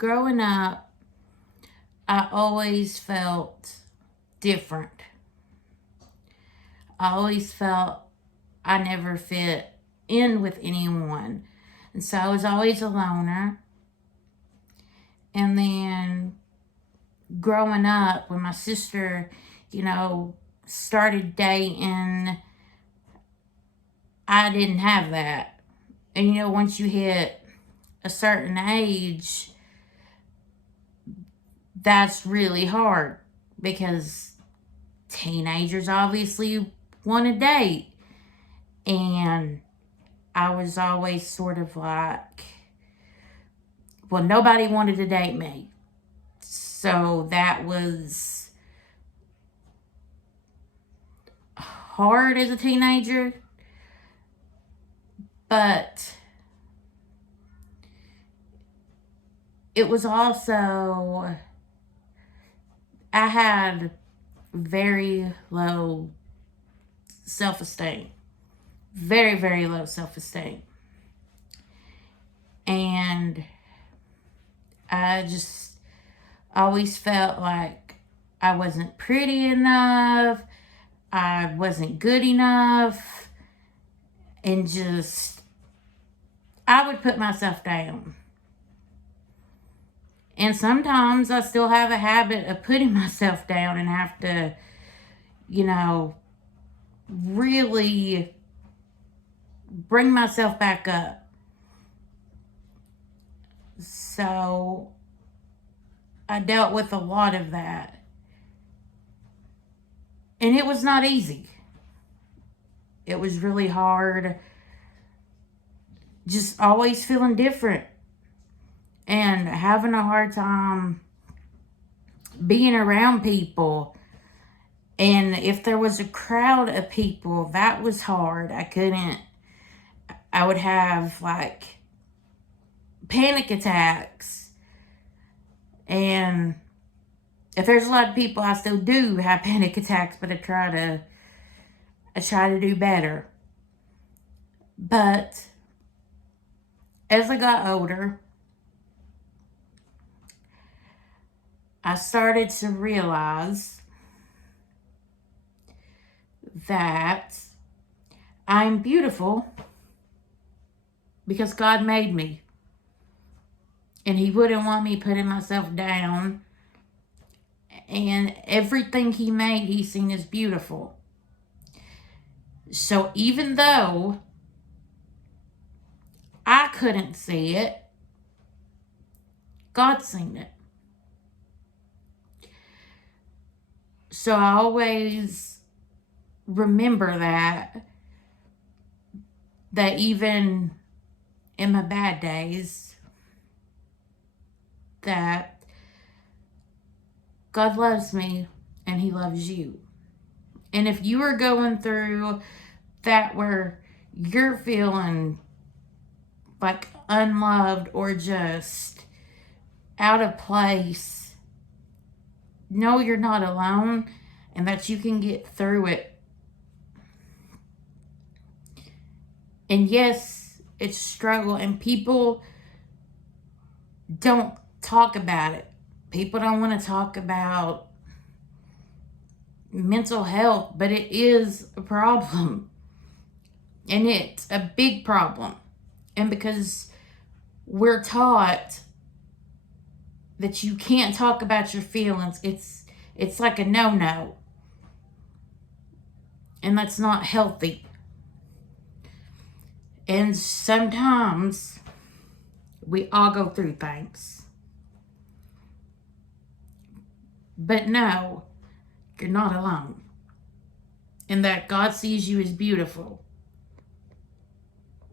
growing up, I always felt different. I always felt I never fit in with anyone. And so I was always a loner. And then growing up, when my sister, started dating, I didn't have that. And once you hit a certain age, that's really hard because teenagers obviously want to date. And I was always sort of like, well, nobody wanted to date me. So that was hard as a teenager. But it was also, I had very low self-esteem. Very, very low self-esteem. And I just always felt like I wasn't pretty enough. I wasn't good enough. And I would put myself down. And sometimes I still have a habit of putting myself down and have to, really bring myself back up. So I dealt with a lot of that. And it was not easy. It was really hard. Just always feeling different. And having a hard time being around people. And if there was a crowd of people, that was hard. I would have like panic attacks. And if there's a lot of people, I still do have panic attacks, but I try to do better. But as I got older, I started to realize that I'm beautiful because God made me. And He wouldn't want me putting myself down. And everything He made, He's seen as beautiful. So even though I couldn't see it, God seen it. So I always remember that even in my bad days, that God loves me and He loves you. And if you are going through that where you're feeling like unloved or just out of place, know you're not alone and that you can get through it. And yes, it's a struggle, and people don't talk about it. People don't want to talk about mental health, but it is a problem. And it's a big problem. And because we're taught that you can't talk about your feelings, it's like a no-no. And that's not healthy. And sometimes we all go through things. But no, you're not alone. And that God sees you as beautiful.